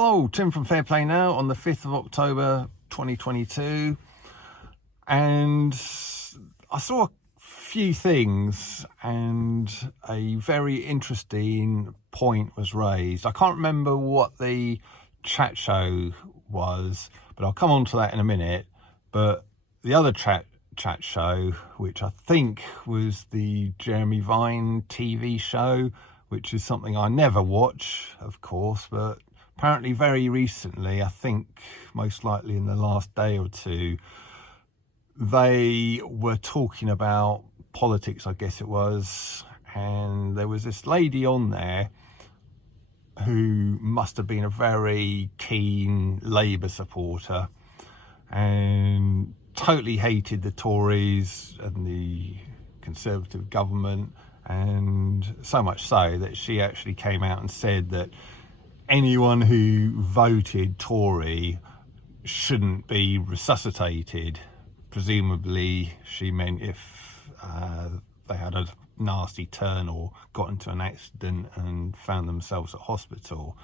Oh, Tim from Fair Play Now on the 5th of October 2022. And I saw a few things and a very interesting point was raised. I can't remember what the chat show was, but I'll come on to that in a minute. But the other chat show, which I think was the Jeremy Vine TV show, which is something I never watch, of course, but apparently very recently, I think most likely in the last day or two, they were talking about politics, I guess it was, and there was this lady on there who must have been a very keen Labour supporter and totally hated the Tories and the Conservative government, and so much so that she actually came out and said that anyone who voted Tory shouldn't be resuscitated. Presumably she meant if they had a nasty turn or got into an accident and found themselves at hospital.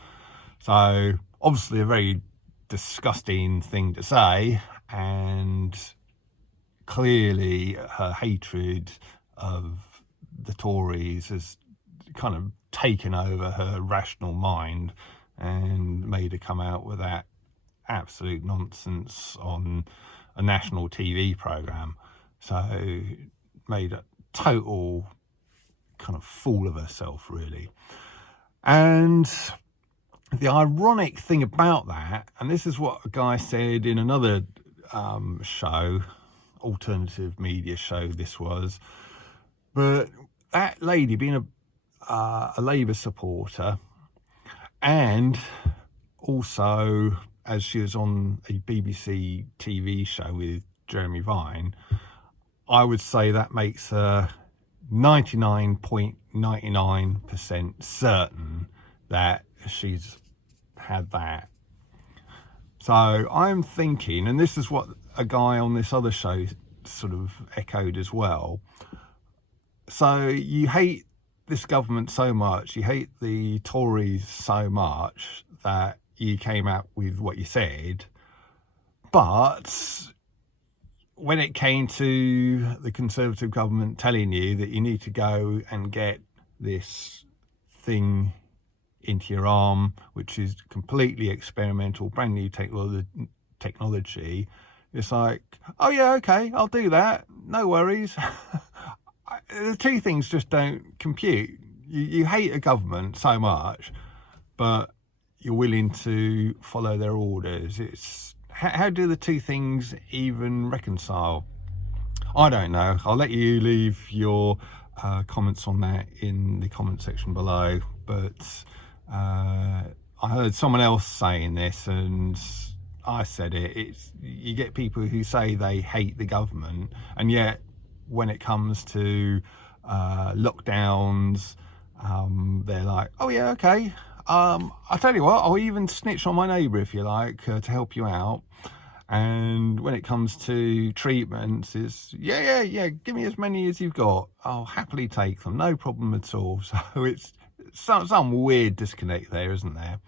So obviously a very disgusting thing to say, and clearly her hatred of the Tories has kind of taken over her rational mind and made her come out with that absolute nonsense on a national TV programme. So made a total kind of fool of herself, really. And the ironic thing about that, and this is what a guy said in another show, alternative media show this was, but that lady being a Labour supporter, and also as she was on a BBC TV show with Jeremy Vine, I would say that makes her 99.99% certain that she's had that. So I'm thinking, and this is what a guy on this other show sort of echoed as well. So you hate this government so much, you hate the Tories so much that you came out with what you said, but when it came to the Conservative government telling you that you need to go and get this thing into your arm, which is completely experimental, brand new technology, it's like, oh yeah, okay, I'll do that, no worries. The two things just don't compute. You hate a government so much, but you're willing to follow their orders. It's how do the two things even reconcile? I don't know. I'll let you leave your comments on that in the comment section below. But I heard someone else saying this, and I said it. It's you get people who say they hate the government, and yet when it comes to lockdowns, they're like, oh yeah, okay, I'll tell you what, I'll even snitch on my neighbour if you like, to help you out. And when it comes to treatments, it's yeah, give me as many as you've got, I'll happily take them, no problem at all. So it's some weird disconnect there, isn't there?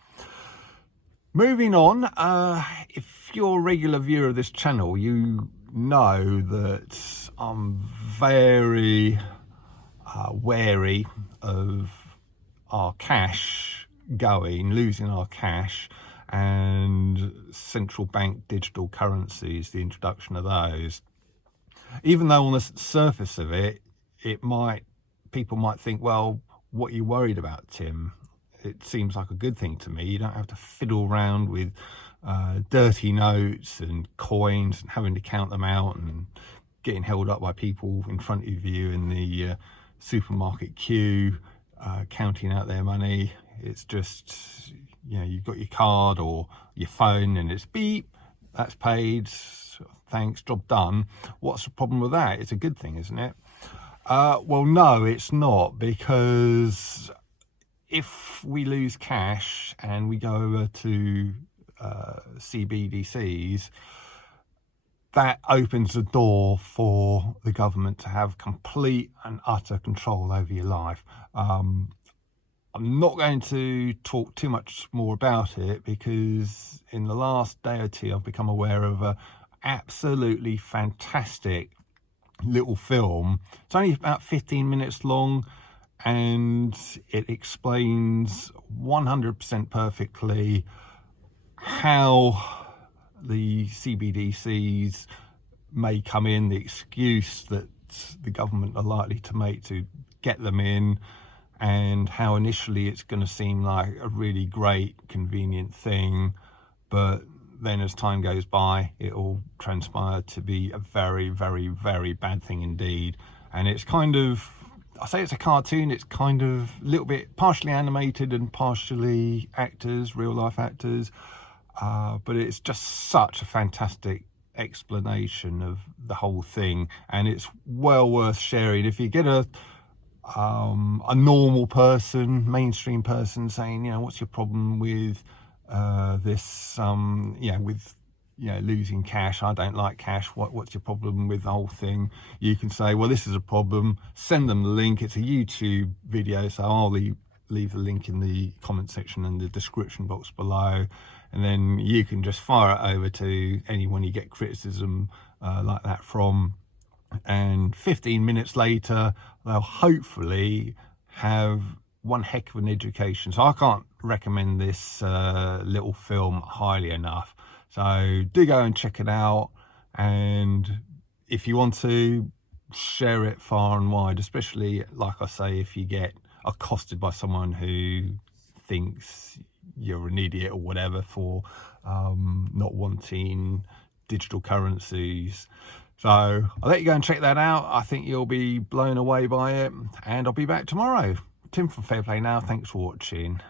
Moving on, if you're a regular viewer of this channel, you know that I'm very wary of our cash losing our cash, and central bank digital currencies, the introduction of those. Even though on the surface of it, people might think, well, what are you worried about, Tim? It seems like a good thing to me. You don't have to fiddle around with dirty notes and coins and having to count them out and getting held up by people in front of you in the supermarket queue, counting out their money. It's just, you've got your card or your phone and it's beep, that's paid, thanks, job done. What's the problem with that? It's a good thing, isn't it? Well, no, it's not, because if we lose cash and we go over to CBDCs, that opens the door for the government to have complete and utter control over your life. I'm not going to talk too much more about it because in the last day or two I've become aware of a absolutely fantastic little film. It's only about 15 minutes long and it explains 100% perfectly how the CBDCs may come in, the excuse that the government are likely to make to get them in, and how initially it's going to seem like a really great, convenient thing, but then as time goes by, it will transpire to be a very, very, very bad thing indeed. And it's kind of, I say it's a cartoon, it's kind of a little bit partially animated and partially actors, real life actors, but it's just such a fantastic explanation of the whole thing, and it's well worth sharing. If you get a normal person, mainstream person saying, you know, what's your problem with this, losing cash, I don't like cash, what's your problem with the whole thing? You can say, well, this is a problem, send them the link. It's a YouTube video, so I'll leave the link in the comment section and the description box below, and then you can just fire it over to anyone you get criticism like that from, and 15 minutes later they'll hopefully have one heck of an education. So I can't recommend this little film highly enough. So do go and check it out, and if you want to, share it far and wide, especially, like I say, if you get accosted by someone who thinks you're an idiot or whatever for not wanting digital currencies. So I'll let you go and check that out. I think you'll be blown away by it, and I'll be back tomorrow. Tim from Fair Play Now, thanks for watching.